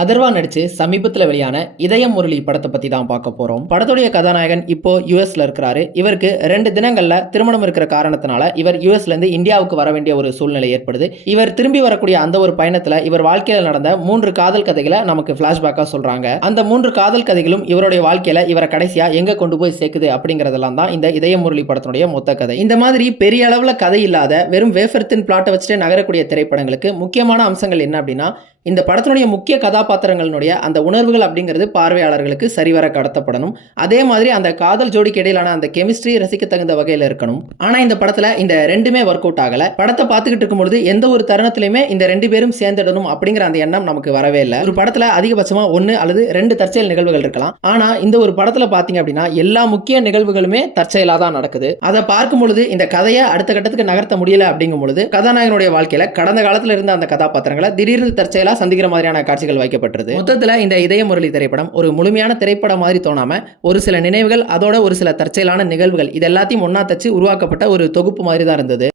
அதர்வா நடிச்சு சமீபத்தில் வெளியான இதயம் முரளி படத்தை பத்தி தான் பார்க்க போறோம். படத்துடைய கதாநாயகன் இப்போ யுஎஸ்ல இருக்கிறாரு. இவருக்கு 2 தினங்கள்ல திருமணம் இருக்கிற காரணத்தினால இவர் யுஎஸ்ல இருந்து இந்தியாவுக்கு வர வேண்டிய ஒரு சூழ்நிலை ஏற்படுது. இவர் திரும்பி வரக்கூடிய அந்த ஒரு பயணத்துல இவர் வாழ்க்கையில நடந்த 3 காதல் கதைகளை நமக்கு பிளாஷ்பேக்கா சொல்றாங்க. அந்த 3 காதல் கதைகளும் இவருடைய வாழ்க்கையில இவரை கடைசியா எங்க கொண்டு போய் சேர்க்குது அப்படிங்கறதெல்லாம் தான் இந்த இதயம் முரளி படத்தினுடைய மொத்த கதை. இந்த மாதிரி பெரிய அளவுல கதை இல்லாத வெறும் வேஃபர் தின் பிளாட்டை வச்சுட்டு நகரக்கூடிய திரைப்படங்களுக்கு முக்கியமான அம்சங்கள் என்ன அப்படின்னா, இந்த படத்தினுடைய முக்கிய கதாபாத்திரங்களுடைய அந்த உணர்வுகள் அப்படிங்கிறது பார்வையாளர்களுக்கு சரிவர கடத்தப்படணும். அதே மாதிரி அந்த காதல் ஜோடிக்கு இடையிலான அந்த கெமிஸ்ட்ரி ரசிக்க தகுந்த வகையில் இருக்கணும். ஆனா இந்த படத்துல இந்த ரெண்டுமே ஒர்க் அவுட் ஆகல. படத்தை பார்த்துக்கிட்டு இருக்கும்போது எந்த ஒரு தருணத்திலுமே இந்த 2 பேரும் சேர்ந்துடணும் அப்படிங்கிற அந்த எண்ணம் நமக்கு வரவே இல்லை. ஒரு படத்துல அதிகபட்சமா 1 அல்லது 2 தற்செயல் நிகழ்வுகள் இருக்கலாம். ஆனா இந்த ஒரு படத்துல பாத்தீங்க அப்படின்னா எல்லா முக்கிய நிகழ்வுகளுமே தற்செயலா தான் நடக்குது. அதை பார்க்கும் பொழுது இந்த கதையை அடுத்த கட்டத்துக்கு நகர்த்த முடியல அப்படிங்கும் பொழுது கதாநாயகனுடைய வாழ்க்கையில கடந்த காலத்துல இருந்த அந்த கதாபாத்திரங்களை திடீர்னு தற்செயலா சந்திக்கிற மாதிரியான காட்சிகள் வைக்கப்பட்டது. மொத்தத்துல இந்த இதய முரளி திரைப்படம் ஒரு முழுமையான திரைப்படம் மாதிரி தோணாம ஒரு சில நினைவுகள், அதோட ஒரு சில தற்செயலான நிகழ்வுகள் இது எல்லாத்தையும் ஒன்னா தச்சு உருவாக்கப்பட்ட ஒரு தொகுப்பு மாதிரி தான் இருந்தது.